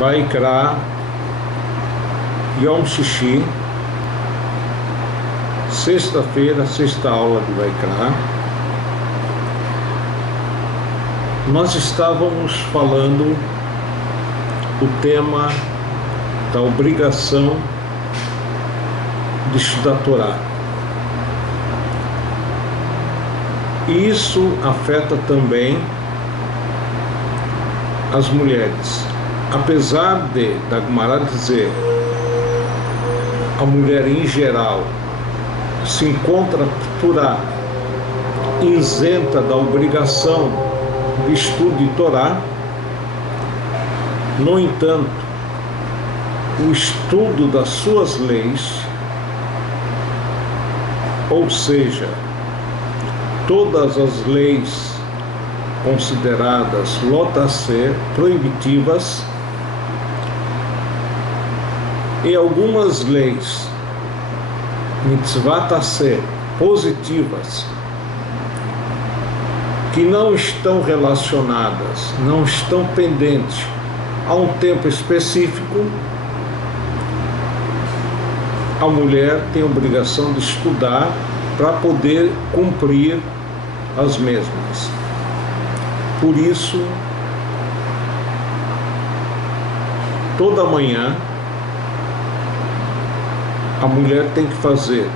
Vaikra, Yom Shishi, sexta-feira, sexta aula de Vaikra. Nós estávamos falando o tema da obrigação de estudar a Torá. E isso afeta também as mulheres. Apesar da Gemara dizer a mulher em geral se encontra Torá isenta da obrigação de estudo de Torá, no entanto, o estudo das suas leis, ou seja, todas as leis consideradas lotaser, proibitivas, e algumas leis mitzvah taser, positivas, que não estão relacionadas, não estão pendentes a um tempo específico, a mulher tem a obrigação de estudar para poder cumprir as mesmas. Por isso, toda manhã, a mulher tem que fazer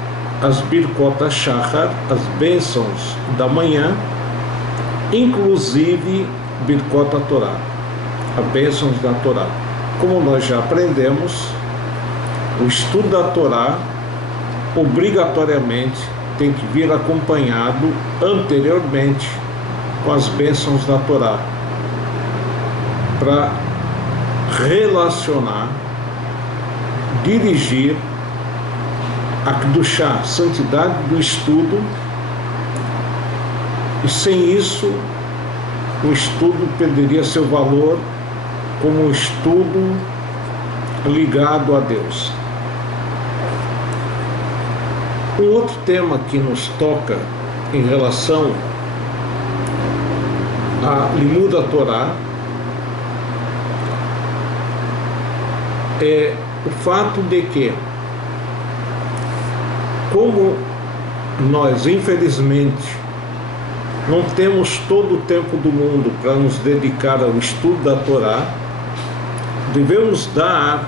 as Birkot HaShachar, as bênçãos da manhã, inclusive Birkot HaTorá, as bênçãos da Torá. Como nós já aprendemos, o estudo da Torá obrigatoriamente tem que vir acompanhado anteriormente com as bênçãos da Torá, para relacionar, dirigir a Kedushá, santidade do estudo, e sem isso o estudo perderia seu valor como um estudo ligado a Deus. Um outro tema que nos toca em relação a Limud Torá é o fato de que, como nós infelizmente não temos todo o tempo do mundo para nos dedicar ao estudo da Torá, devemos dar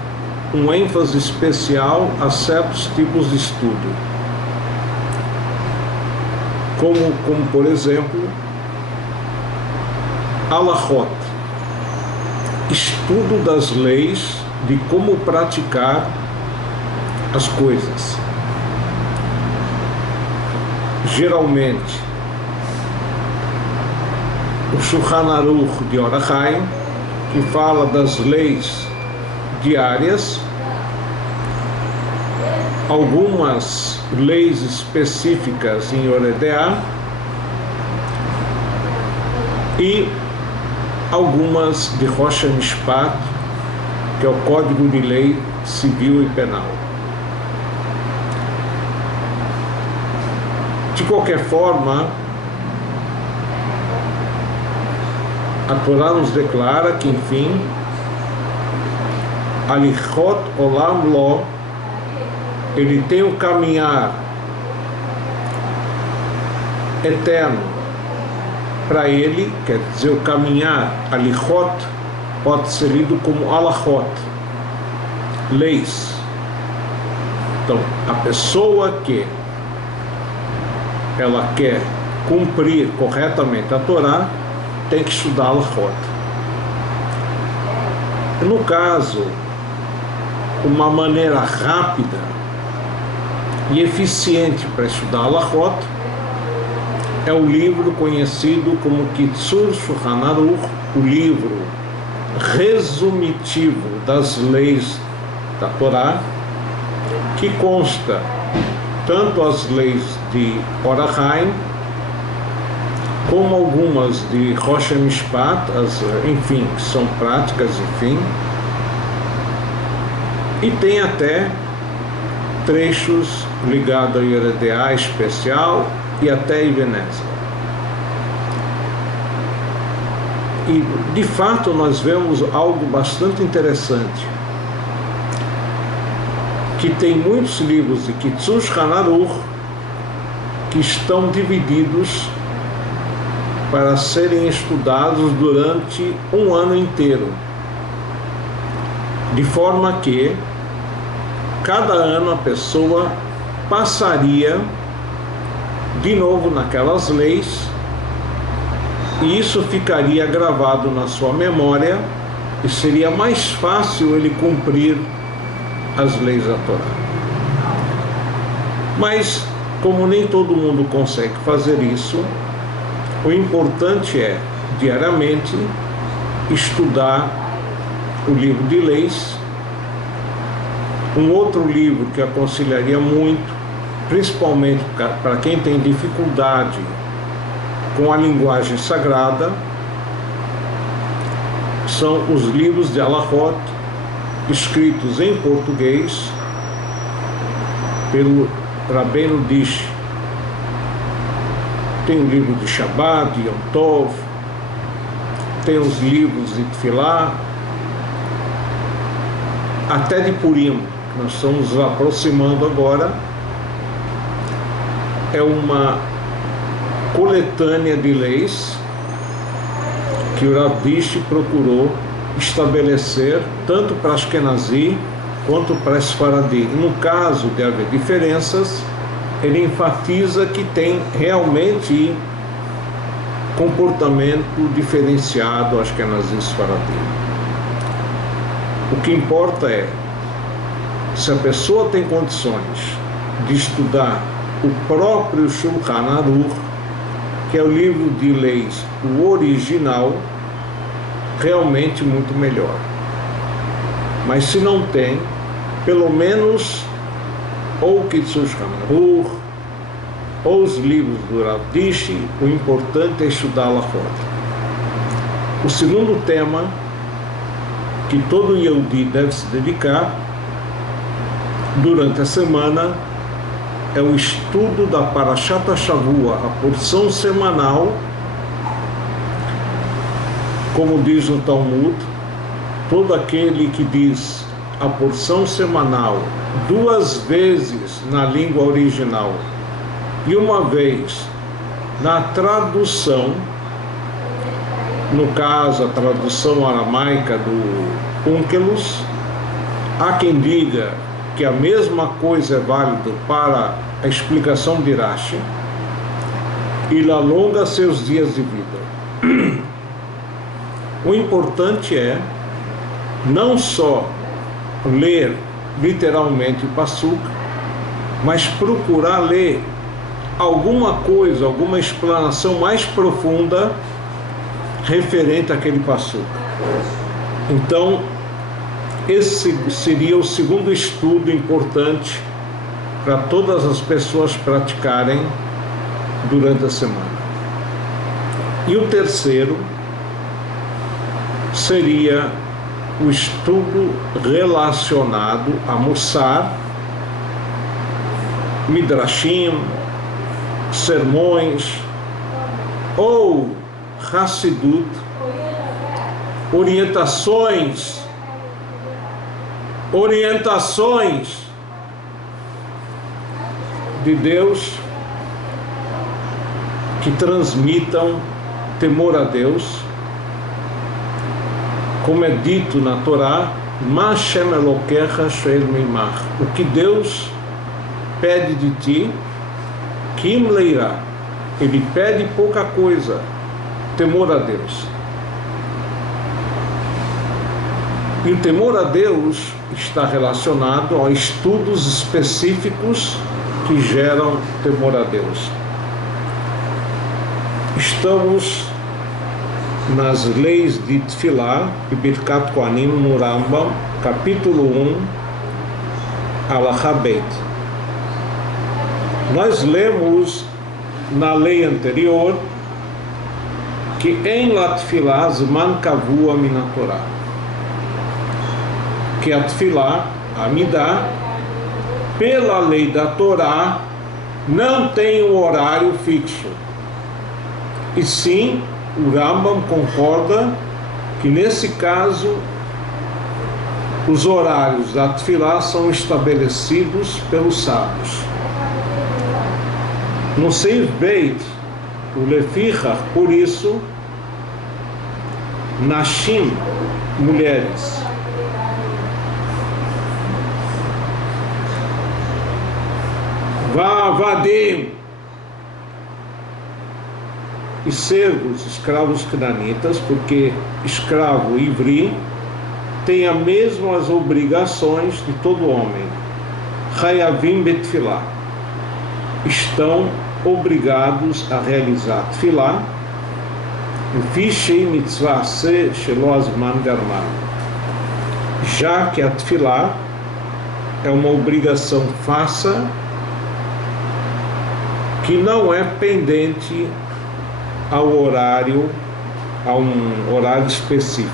um ênfase especial a certos tipos de estudo, como por exemplo, Alachot, estudo das leis de como praticar as coisas. Geralmente, o Shulchan Aruch de Or HaChaim, que fala das leis diárias, algumas leis específicas em Or Deah e algumas de Rosh Mishpat, que é o Código de Lei Civil e Penal. De qualquer forma, a Torá nos declara que, enfim, Alichot Olam Lo, ele tem um caminhar eterno para ele, quer dizer, o caminhar Alichot pode ser lido como Alachot, leis. Então, a pessoa que ela quer cumprir corretamente a Torá tem que estudar Alachot. No caso, uma maneira rápida e eficiente para estudar Alachot é o livro conhecido como Kitzur Shulchan Aruch, o livro resumitivo das leis da Torá, que consta tanto as leis de Or HaChaim como algumas de Rosh Mishpat, enfim, que são práticas, enfim, e tem até trechos ligados a Or Deah especial e até Ibn Ezra. E de fato nós vemos algo bastante interessante, que tem muitos livros de Kitsushkan Aruch que estão divididos para serem estudados durante um ano inteiro, de forma que cada ano a pessoa passaria de novo naquelas leis, e isso ficaria gravado na sua memória e seria mais fácil ele cumprir as leis da Torá. Mas, como nem todo mundo consegue fazer isso, o importante é, diariamente, estudar o livro de leis. Um outro livro que aconselharia muito, principalmente para quem tem dificuldade com a linguagem sagrada, são os livros de Halachot, escritos em português pelo Rabbeinu Dish. Tem o livro de Shabbat, de Yom Tov, tem os livros de Tefilá, até de Purim, que nós estamos nos aproximando agora. É uma coletânea de leis que o Rav Dish procurou estabelecer tanto para Ashkenazi quanto para Sfaradi. No caso de haver diferenças, ele enfatiza que tem realmente comportamento diferenciado Ashkenazi e Sfaradi. O que importa é, se a pessoa tem condições de estudar o próprio Shulchan Aruch, que é o livro de leis, o original, realmente muito melhor. Mas se não tem, pelo menos ou Kitsushkan Aruch, ou os livros do Rav Dish, o importante é estudar lá fora. O segundo tema que todo Yehudi deve se dedicar durante a semana é o estudo da Parashat HaShavua, a porção semanal. Como diz no Talmud, todo aquele que diz a porção semanal 2 vezes na língua original e 1 vez na tradução, no caso a tradução aramaica do Onkelos, há quem diga que a mesma coisa é válida para a explicação de Rashi, ele alonga seus dias de vida. O importante é não só ler literalmente o Passuk, mas procurar ler alguma coisa, alguma explanação mais profunda referente àquele Passuk. Então, esse seria o segundo estudo importante para todas as pessoas praticarem durante a semana. E o terceiro seria o estudo relacionado a Mussar, Midrashim, sermões ou Hassidut, orientações de Deus que transmitam temor a Deus, como é dito na Torá, Ma Shem Elokecha She'el Meimach, o que Deus pede de ti, Kim Leirá, ele pede pouca coisa, temor a Deus. E o temor a Deus está relacionado a estudos específicos que geram temor a Deus. Estamos nas leis de Tefilá e Birkat Kohanim no Rambam, capítulo 1, Halachá Beit. Nós lemos na lei anterior que em la Tefilá Zman Kavua Min Torá, que a Tefilá, a Midá, pela lei da Torá, não tem um horário fixo, e sim o Rambam concorda que nesse caso os horários da Tefilá são estabelecidos pelos sábios. No Seif Beit, o Lefichach, por isso, Nashim, mulheres, Vavadim, e servos, escravos cananitas, porque escravo ivri tem as mesmas obrigações de todo homem. Hayavim betfilá, estão obrigados a realizar tefilá, mitzvah se shelo azman garma, já que a tefilá é uma obrigação fácil que não é pendente ao horário, a um horário específico.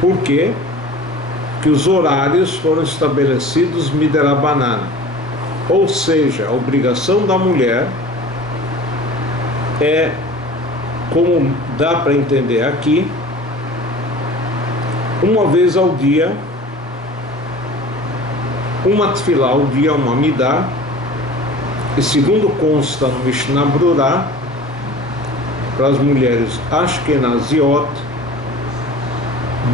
Por quê? Que os horários foram estabelecidos miderabanan, ou seja, a obrigação da mulher é, como dá para entender aqui, uma vez ao dia, uma tefilá ao dia, uma midá, e segundo consta no Mishnah Brurá, para as mulheres ashkenaziot,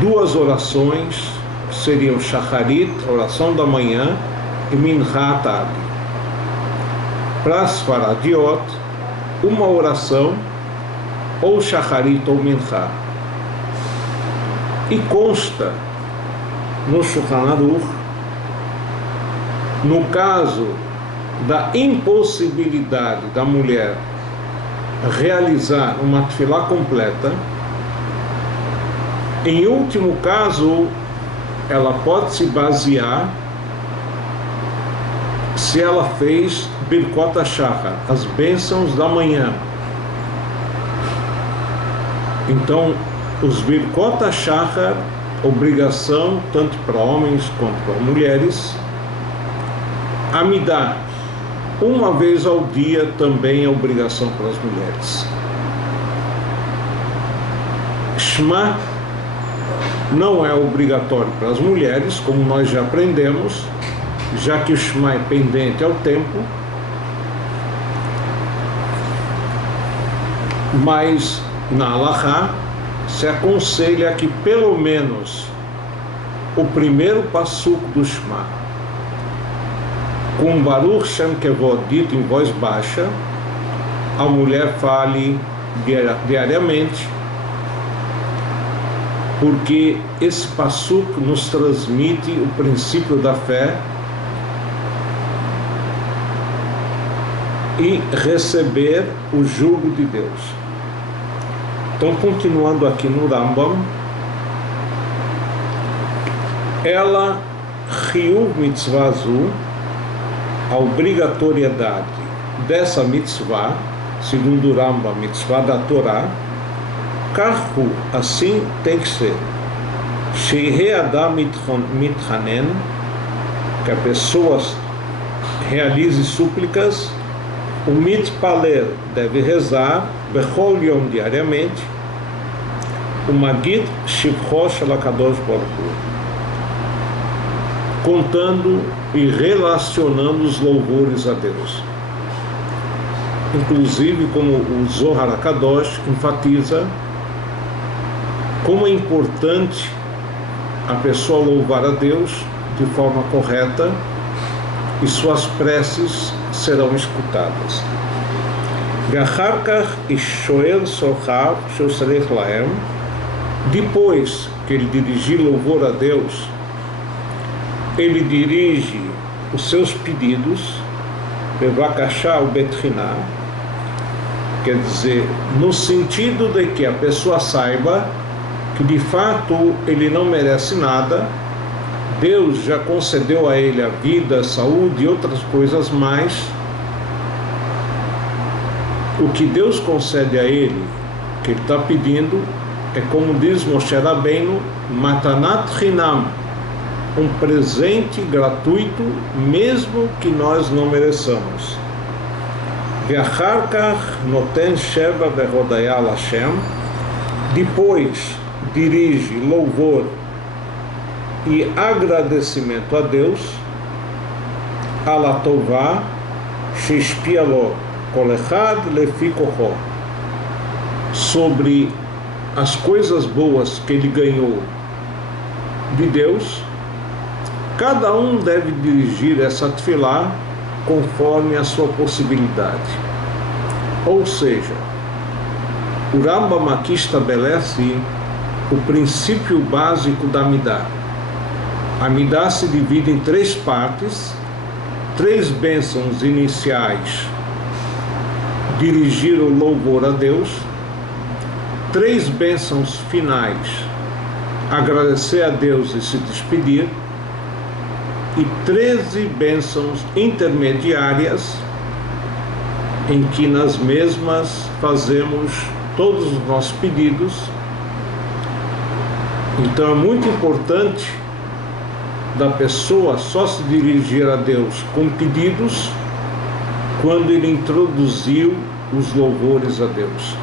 2 orações seriam shacharit, oração da manhã, e mincha tarde. Para as faradiot, uma oração, ou shacharit ou mincha. E consta no Shulchan Aruch, no caso da impossibilidade da mulher realizar uma tefilá completa, em último caso, ela pode se basear se ela fez Birkot HaShachar, as bênçãos da manhã. Então, os Birkot HaShachar, obrigação tanto para homens quanto para mulheres. Amidá, uma vez ao dia, também é obrigação para as mulheres. Shema não é obrigatório para as mulheres, como nós já aprendemos, já que o Shema é pendente ao tempo, mas na Halachá se aconselha que pelo menos o primeiro passuco do Shema, com Baruch Shem Kevod dito em voz baixa, a mulher fale diariamente, porque esse passuco nos transmite o princípio da fé e receber o jugo de Deus. Então, continuando aqui no Rambam, ela Chiyuv mitzvah azul, a obrigatoriedade dessa mitzvah, segundo o Rambam, mitzvah da Torá, Karhu, assim tem que ser. Sheirei Adam mithanen, que a pessoa realize súplicas. O mitpaler deve rezar, bechol yom, diariamente. O magid shivcho shel HaKadosh Baruch Hu, contando e relacionando os louvores a Deus. Inclusive, como o Zohar HaKadosh enfatiza, como é importante a pessoa louvar a Deus de forma correta e suas preces serão escutadas. Depois que ele dirigir louvor a Deus, ele dirige os seus pedidos, bevakashá o betchiná, quer dizer, no sentido de que a pessoa saiba que de fato ele não merece nada, Deus já concedeu a ele a vida, a saúde e outras coisas mais. O que Deus concede a ele, que ele está pedindo, é como diz Moshe Rabbeinu, Matanat Hinam, um presente gratuito, mesmo que nós não mereçamos. Ve'achar kach noten sheva ve'hodaya Hashem, Depois dirige louvor e agradecimento a Deus, Alatová, Sheshpialo, Kolechad Lefi Kocho, sobre as coisas boas que ele ganhou de Deus. Cada um deve dirigir essa tefilá conforme a sua possibilidade. Ou seja, o Rambam aqui estabelece o princípio básico da Midá. A Midá se divide em 3 partes, 3 bênçãos iniciais: dirigir o louvor a Deus, 3 bênçãos finais: agradecer a Deus e se despedir, e 13 bênçãos intermediárias, em que nas mesmas fazemos todos os nossos pedidos. Então é muito importante da pessoa só se dirigir a Deus com pedidos quando ele introduziu os louvores a Deus.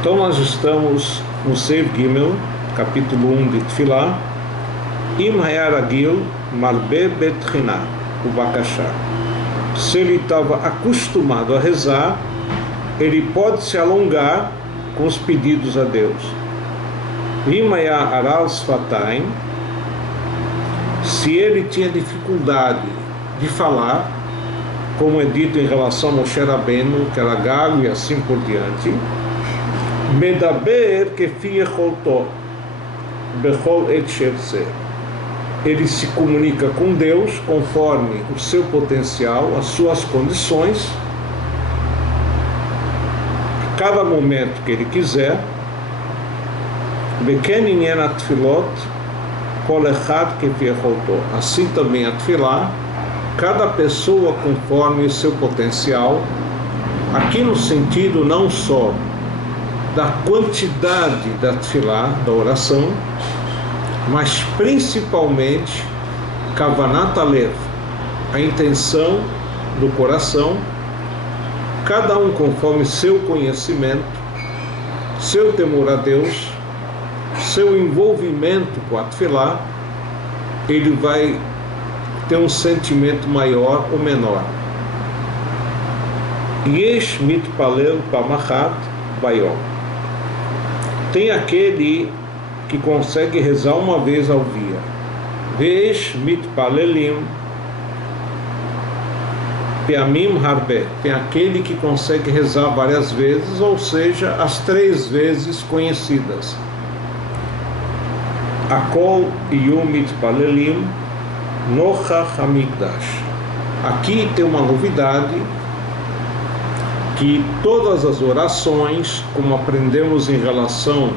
Então nós estamos no Seif Gimel, capítulo 1 de Tefilá, Im Hayaragil Marbe Betchina, o Bakashá. Se ele estava acostumado a rezar, ele pode se alongar com os pedidos a Deus. Im Hayaral Sfataim, se ele tinha dificuldade de falar, como é dito em relação a Moshe Rabbeinu, que era gago e assim por diante, Medaber kefi yecholto bechol et sherzeh, ele se comunica com Deus conforme o seu potencial, as suas condições, a cada momento que ele quiser. Beken inyan atfilot kol echad kefi yecholto, assim também a tefilá, cada pessoa conforme o seu potencial, aqui no sentido não só da quantidade da tefilá, da oração, mas principalmente Kavanat Alev, a intenção do coração, cada um conforme seu conhecimento, seu temor a Deus, seu envolvimento com a tefilá, ele vai ter um sentimento maior ou menor. Yesh mitpalel pamachat bayom, tem aquele que consegue rezar uma vez ao dia. Vesh mitpalelim peamim harbe, tem aquele que consegue rezar várias vezes, ou seja, as 3 vezes conhecidas. Akol yom mitpalelim nochach hamikdash. Aqui tem uma novidade, que todas as orações, como aprendemos em relação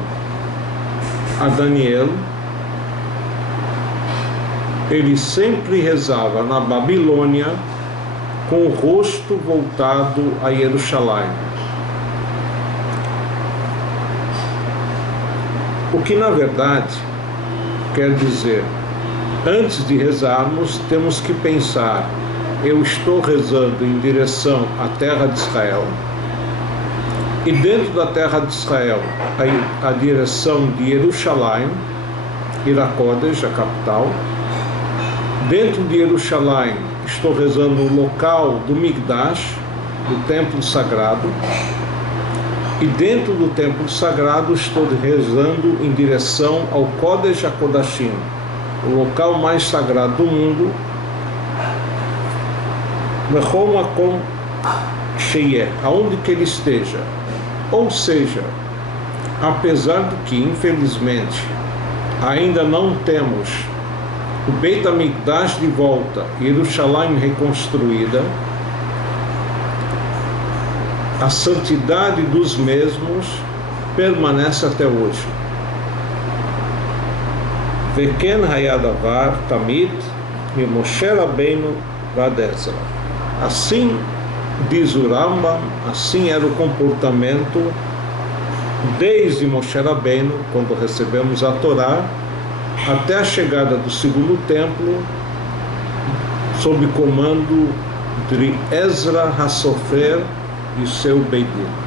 a Daniel, ele sempre rezava na Babilônia com o rosto voltado a Jerusalém. O que na verdade quer dizer, antes de rezarmos, temos que pensar: eu estou rezando em direção à terra de Israel, e dentro da terra de Israel, a direção de Jerusalém, Irakodesh, a capital. Dentro de Jerusalém, estou rezando no local do Migdash, do templo sagrado, e dentro do templo sagrado estou rezando em direção ao Kodesh HaKodashim, o local mais sagrado do mundo, aonde que ele esteja. Ou seja, apesar de que, infelizmente, ainda não temos o Beit HaMikdash de volta, Jerusalém reconstruída, a santidade dos mesmos permanece até hoje. Veken hayadavar tamid mi Moshe Rabbeinu vad Ezra. Assim diz o Rambam, assim era o comportamento desde Moshe Rabbeinu, quando recebemos a Torá, até a chegada do segundo templo, sob comando de Ezra HaSofer e seu Beit Din.